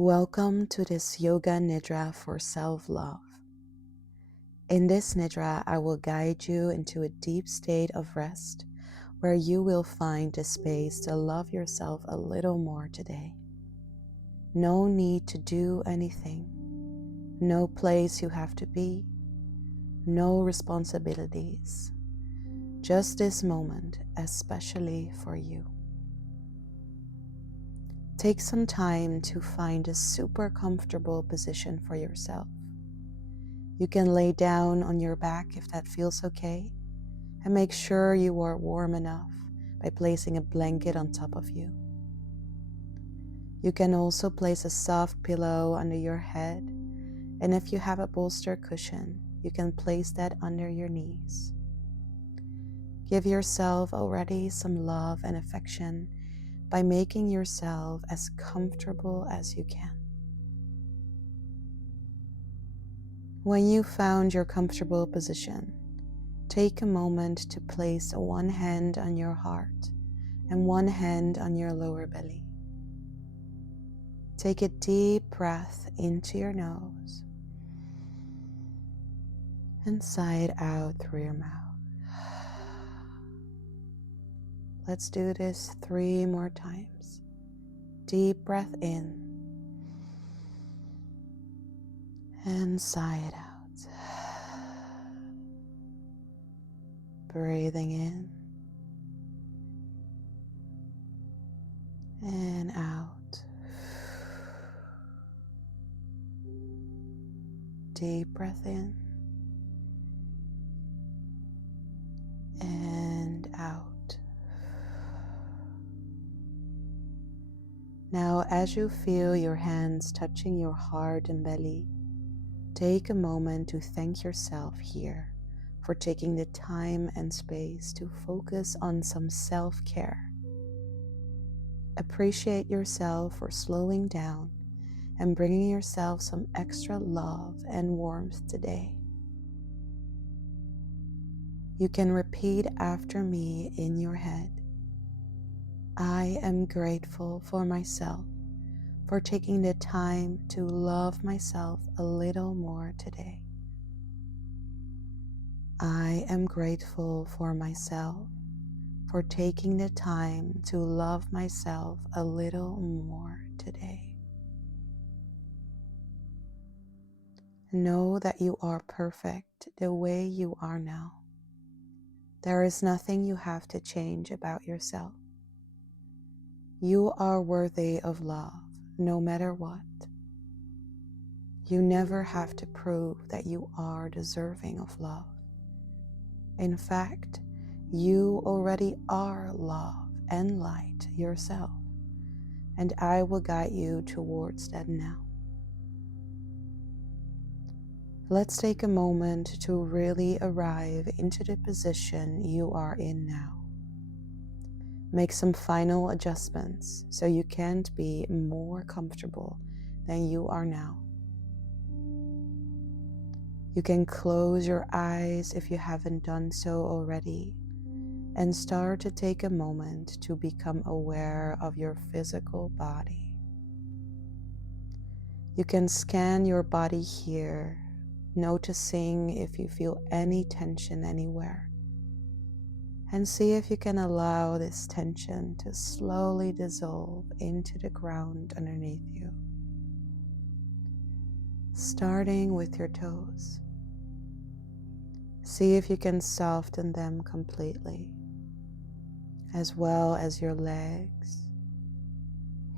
Welcome to this Yoga Nidra for self-love. In this Nidra, I will guide you into a deep state of rest where you will find the space to love yourself a little more today. No need to do anything, no place you have to be, no responsibilities. Just this moment, especially for you. Take some time to find a super comfortable position for yourself. You can lay down on your back if that feels okay, and make sure you are warm enough by placing a blanket on top of you. You can also place a soft pillow under your head, and if you have a bolster cushion, you can place that under your knees. Give yourself already some love and affection by making yourself as comfortable as you can. When you found your comfortable position, take a moment to place one hand on your heart and one hand on your lower belly. Take a deep breath into your nose and sigh it out through your mouth. Let's do this 3 more times. Deep breath in and sigh it out. Breathing in and out. Deep breath in and out. Now, as you feel your hands touching your heart and belly, take a moment to thank yourself here for taking the time and space to focus on some self-care. Appreciate yourself for slowing down and bringing yourself some extra love and warmth today. You can repeat after me in your head. I am grateful for myself for taking the time to love myself a little more today. I am grateful for myself for taking the time to love myself a little more today. Know that you are perfect the way you are now. There is nothing you have to change about yourself. You are worthy of love, no matter what. You never have to prove that you are deserving of love. In fact, you already are love and light yourself, and I will guide you towards that now. Let's take a moment to really arrive into the position you are in now. Make some final adjustments so you can be more comfortable than you are now. You can close your eyes if you haven't done so already, and start to take a moment to become aware of your physical body. You can scan your body here, noticing if you feel any tension anywhere. And see if you can allow this tension to slowly dissolve into the ground underneath you. Starting with your toes. See if you can soften them completely, as well as your legs,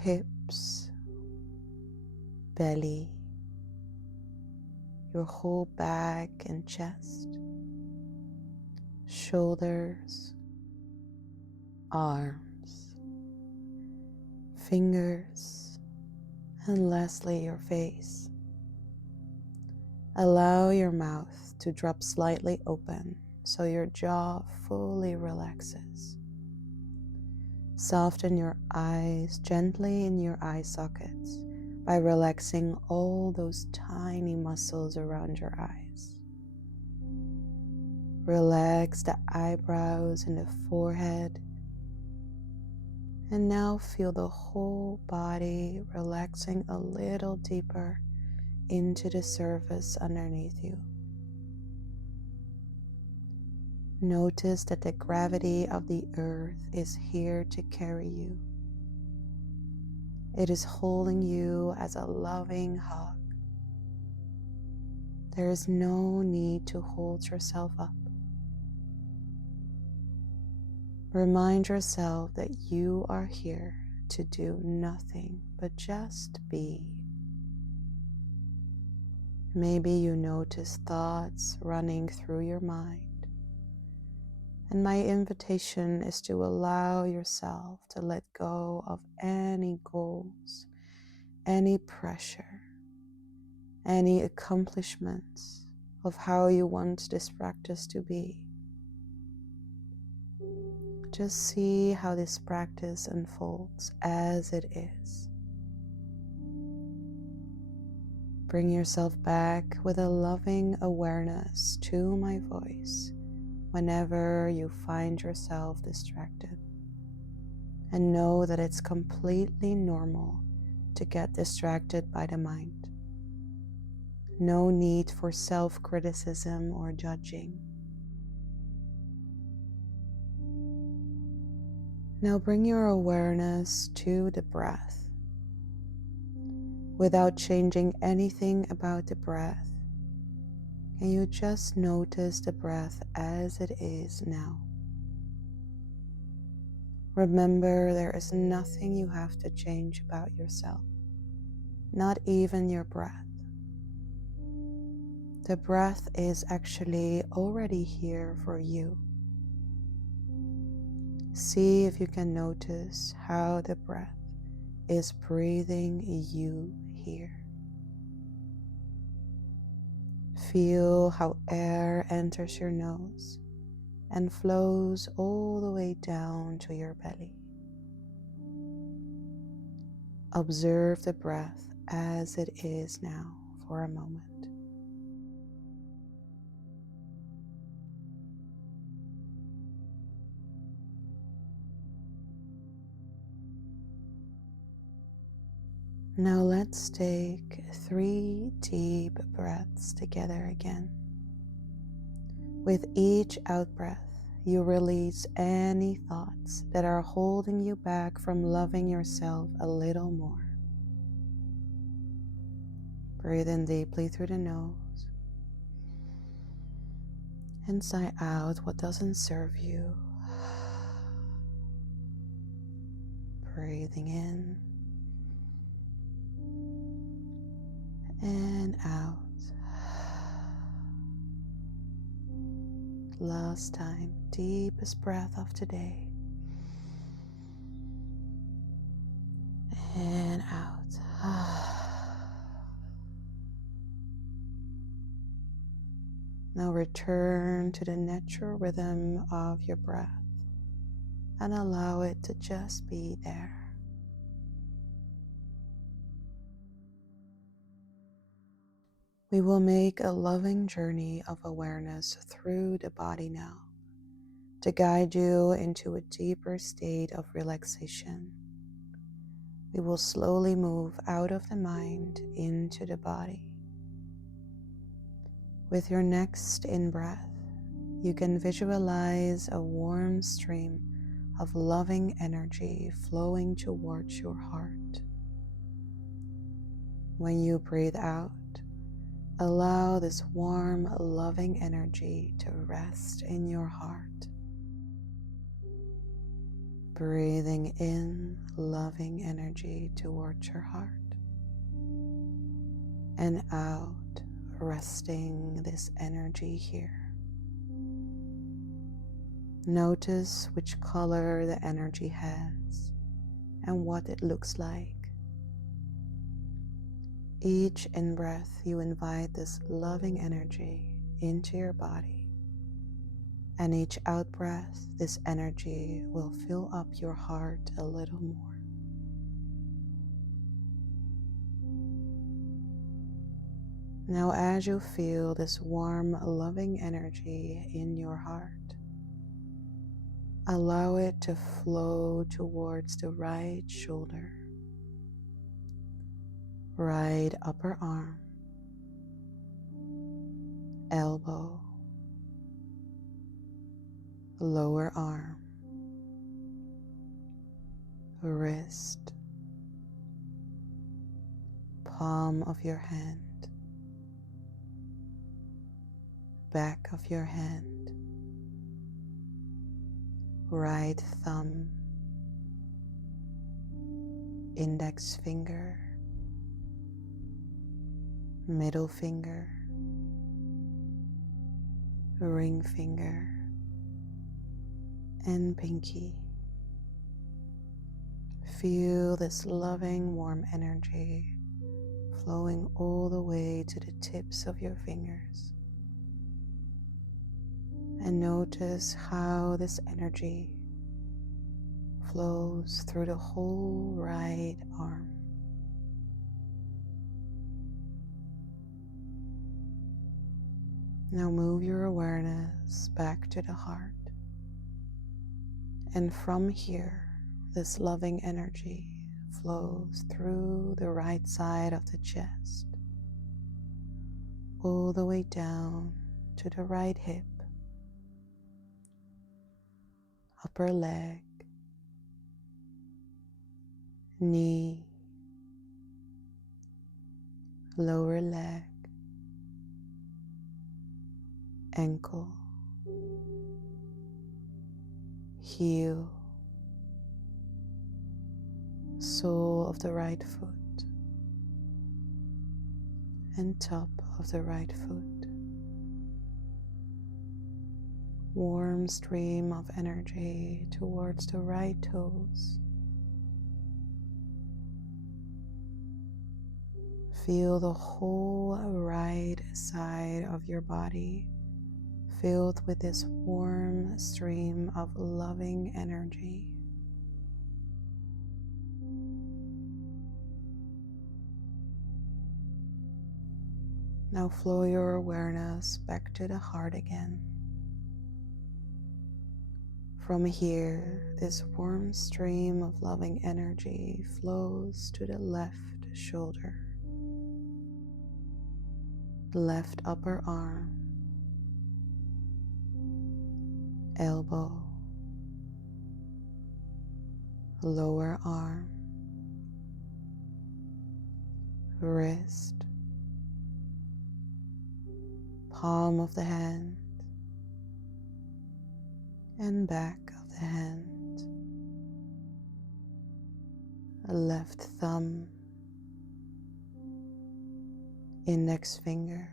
hips, belly, your whole back and chest, shoulders, arms, fingers, and lastly your face. Allow your mouth to drop slightly open so your jaw fully relaxes. Soften your eyes gently in your eye sockets by relaxing all those tiny muscles around your eyes. Relax the eyebrows and the forehead, And now feel the whole body relaxing a little deeper into the surface underneath you. Notice that the gravity of the earth is here to carry you. It is holding you as a loving hug. There is no need to hold yourself up. Remind yourself that you are here to do nothing but just be. Maybe you notice thoughts running through your mind, and my invitation is to allow yourself to let go of any goals, any pressure, any accomplishments of how you want this practice to be. Just see how this practice unfolds as it is. Bring yourself back with a loving awareness to my voice whenever you find yourself distracted. And know that it's completely normal to get distracted by the mind. No need for self-criticism or judging. Now bring your awareness to the breath. Without changing anything about the breath, can you just notice the breath as it is now? Remember, there is nothing you have to change about yourself, not even your breath. The breath is actually already here for you. See if you can notice how the breath is breathing you here. Feel how air enters your nose and flows all the way down to your belly. Observe the breath as it is now for a moment. Now let's take 3 deep breaths together again. With each out-breath, you release any thoughts that are holding you back from loving yourself a little more. Breathe in deeply through the nose and sigh out what doesn't serve you. Breathing in and out. Last time, deepest breath of today. And out. Now return to the natural rhythm of your breath and allow it to just be there. We will make a loving journey of awareness through the body now to guide you into a deeper state of relaxation. We will slowly move out of the mind into the body. With your next in-breath, you can visualize a warm stream of loving energy flowing towards your heart. When you breathe out, allow this warm, loving energy to rest in your heart. Breathing in loving energy towards your heart. And out, resting this energy here. Notice which color the energy has and what it looks like. Each in-breath, you invite this loving energy into your body, and each out-breath, this energy will fill up your heart a little more. Now, as you feel this warm, loving energy in your heart, Allow it to flow towards the right shoulder, right upper arm, elbow, lower arm, wrist, palm of your hand, back of your hand, right thumb, index finger, middle finger, ring finger, and pinky. Feel this loving, warm energy flowing all the way to the tips of your fingers. And notice how this energy flows through the whole right arm. Now move your awareness back to the heart. And from here, this loving energy flows through the right side of the chest, all the way down to the right hip, upper leg, knee, lower leg, ankle, heel, sole of the right foot, and top of the right foot. Warm stream of energy towards the right toes. Feel the whole right side of your body filled with this warm stream of loving energy. Now flow your awareness back to the heart again. From here, this warm stream of loving energy flows to the left shoulder, left upper arm, elbow, lower arm, wrist, palm of the hand, and back of the hand, left thumb, index finger,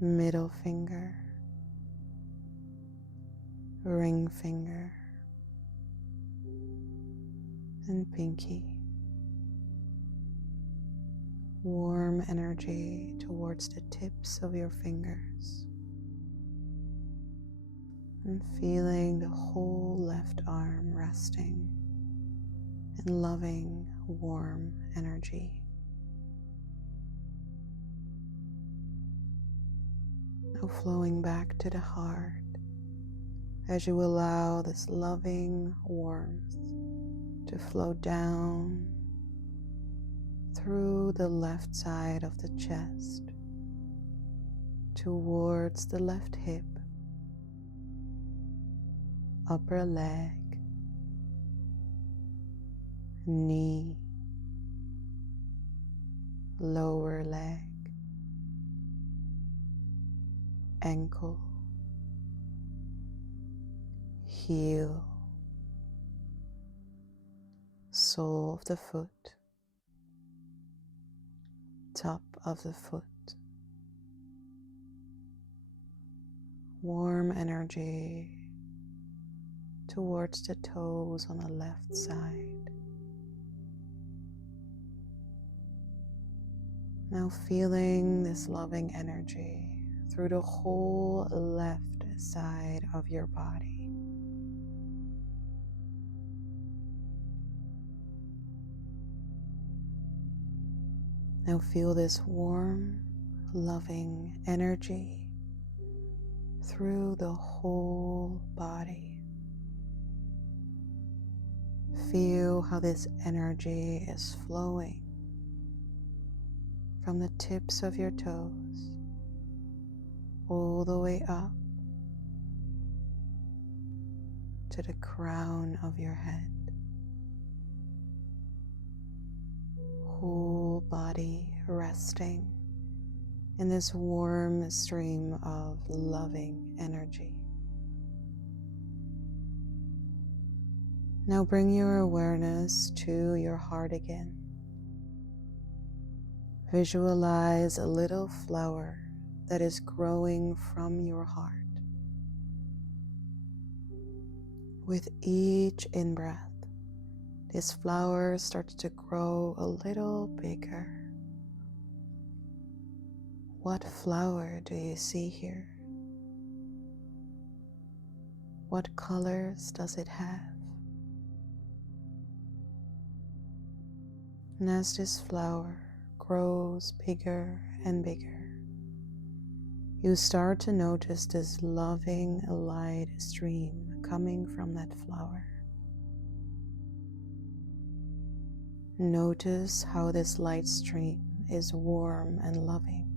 middle finger, ring finger, and pinky. Warm energy towards the tips of your fingers, and feeling the whole left arm resting in loving, warm energy. Now flowing back to the heart as you allow this loving warmth to flow down through the left side of the chest towards the left hip, upper leg, knee, lower leg, ankle, heel, sole of the foot, top of the foot. Warm energy towards the toes on the left side. Now feeling this loving energy through the whole left side of your body. Now feel this warm, loving energy through the whole body. Feel how this energy is flowing from the tips of your toes all the way up to the crown of your head. Whole body resting in this warm stream of loving energy. Now bring your awareness to your heart again. Visualize a little flower that is growing from your heart. With each in-breath, this flower starts to grow a little bigger. What flower do you see here? What colors does it have? And as this flower grows bigger and bigger, you start to notice this loving light stream coming from that flower. Notice how this light stream is warm and loving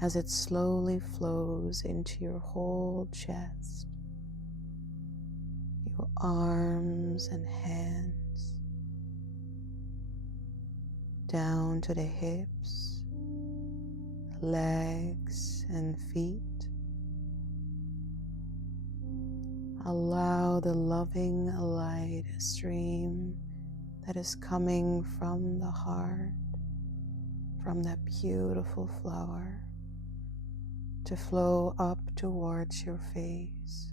as it slowly flows into your whole chest, your arms and hands, down to the hips, legs and feet. Allow the loving light stream that is coming from the heart, from that beautiful flower, to flow up towards your face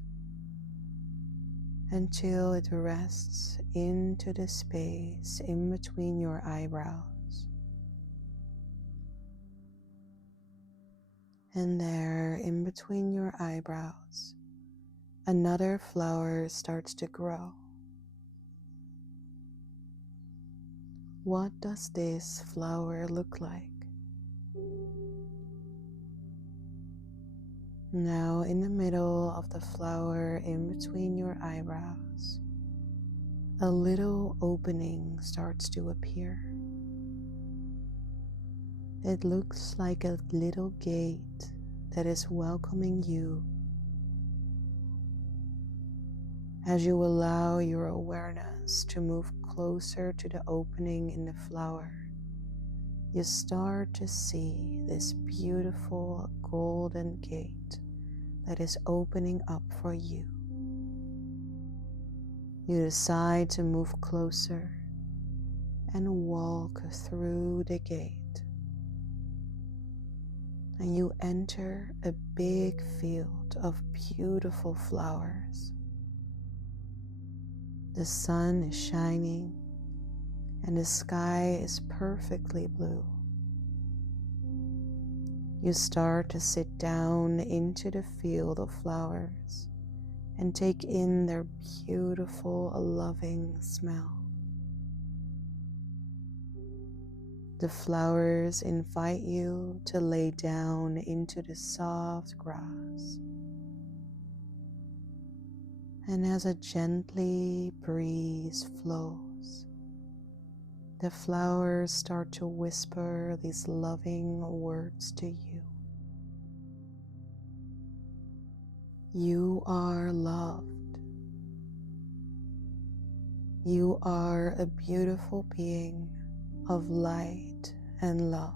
until it rests into the space in between your eyebrows. And there, in between your eyebrows, another flower starts to grow. What does this flower look like? Now, in the middle of the flower, in between your eyebrows, a little opening starts to appear. It looks like a little gate that is welcoming you. As you allow your awareness to move closer to the opening in the flower, you start to see this beautiful golden gate that is opening up for you. You decide to move closer and walk through the gate. And you enter a big field of beautiful flowers. The sun is shining and the sky is perfectly blue. You start to sit down into the field of flowers and take in their beautiful, loving smell. The flowers invite you to lay down into the soft grass. And as a gently breeze flows, the flowers start to whisper these loving words to you. You are loved. You are a beautiful being of light and love.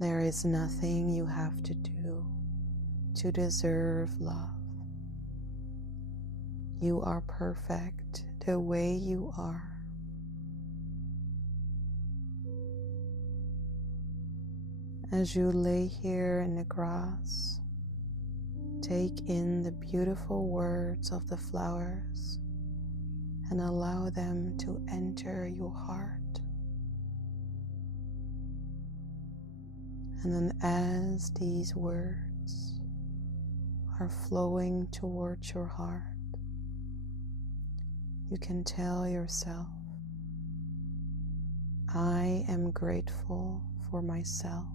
There is nothing you have to do to deserve love. You are perfect the way you are. As you lay here in the grass, take in the beautiful words of the flowers and allow them to enter your heart. And then as these words are flowing towards your heart, you can tell yourself, I am grateful for myself,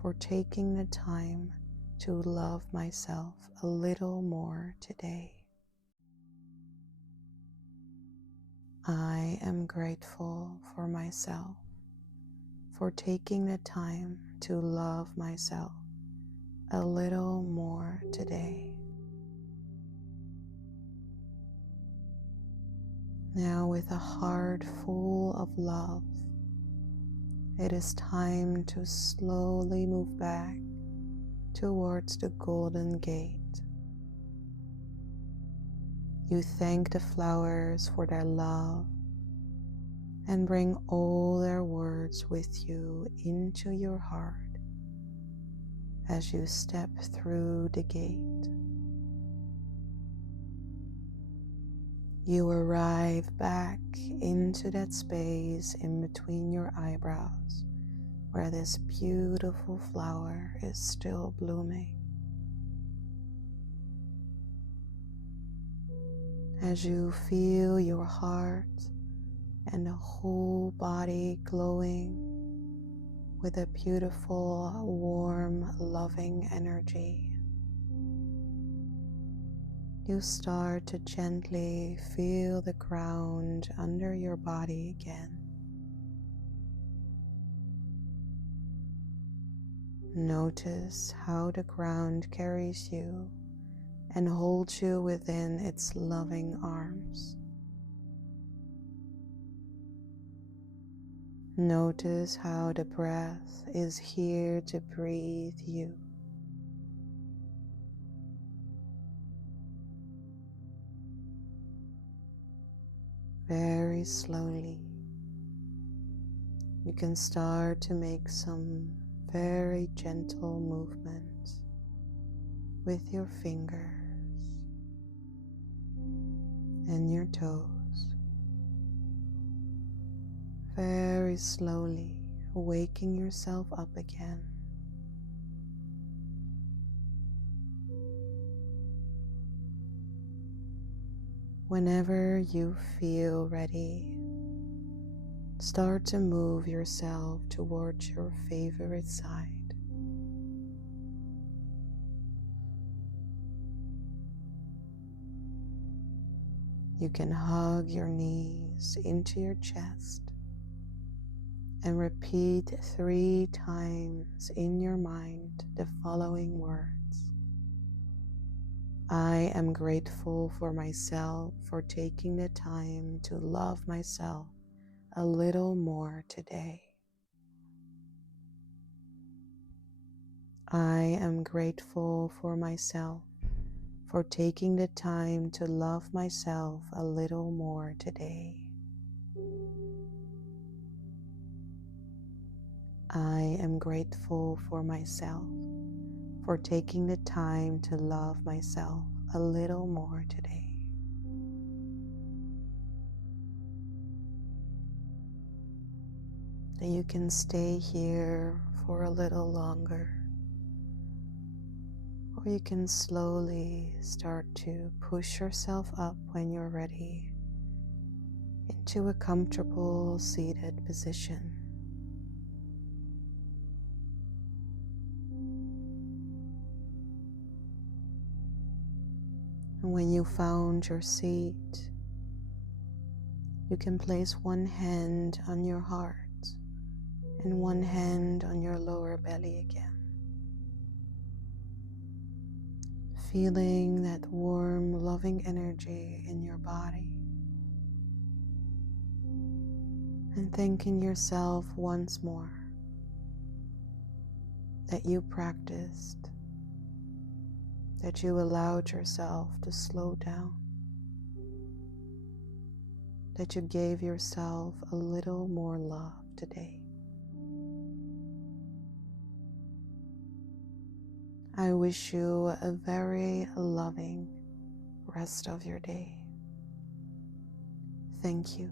for taking the time to love myself a little more today. I am grateful for myself for taking the time to love myself a little more today. Now, with a heart full of love, it is time to slowly move back towards the Golden Gate. You thank the flowers for their love and bring all their words with you into your heart as you step through the gate. You arrive back into that space in between your eyebrows where this beautiful flower is still blooming. As you feel your heart and the whole body glowing with a beautiful, warm, loving energy, you start to gently feel the ground under your body again. Notice how the ground carries you and holds you within its loving arms. Notice how the breath is here to breathe you. Very slowly, you can start to make some very gentle movements with your fingers and your toes. Very slowly, waking yourself up again. Whenever you feel ready, start to move yourself towards your favorite side. You can hug your knees into your chest and repeat 3 times in your mind the following words. I am grateful for myself for taking the time to love myself a little more today. I am grateful for myself for taking the time to love myself a little more today. I am grateful for myself for taking the time to love myself a little more today. Then you can stay here for a little longer, or you can slowly start to push yourself up when you're ready into a comfortable seated position. And when you found your seat, you can place one hand on your heart and one hand on your lower belly again. Feeling that warm, loving energy in your body. And thanking yourself once more that you practiced, that you allowed yourself to slow down, that you gave yourself a little more love today. I wish you a very loving rest of your day. Thank you.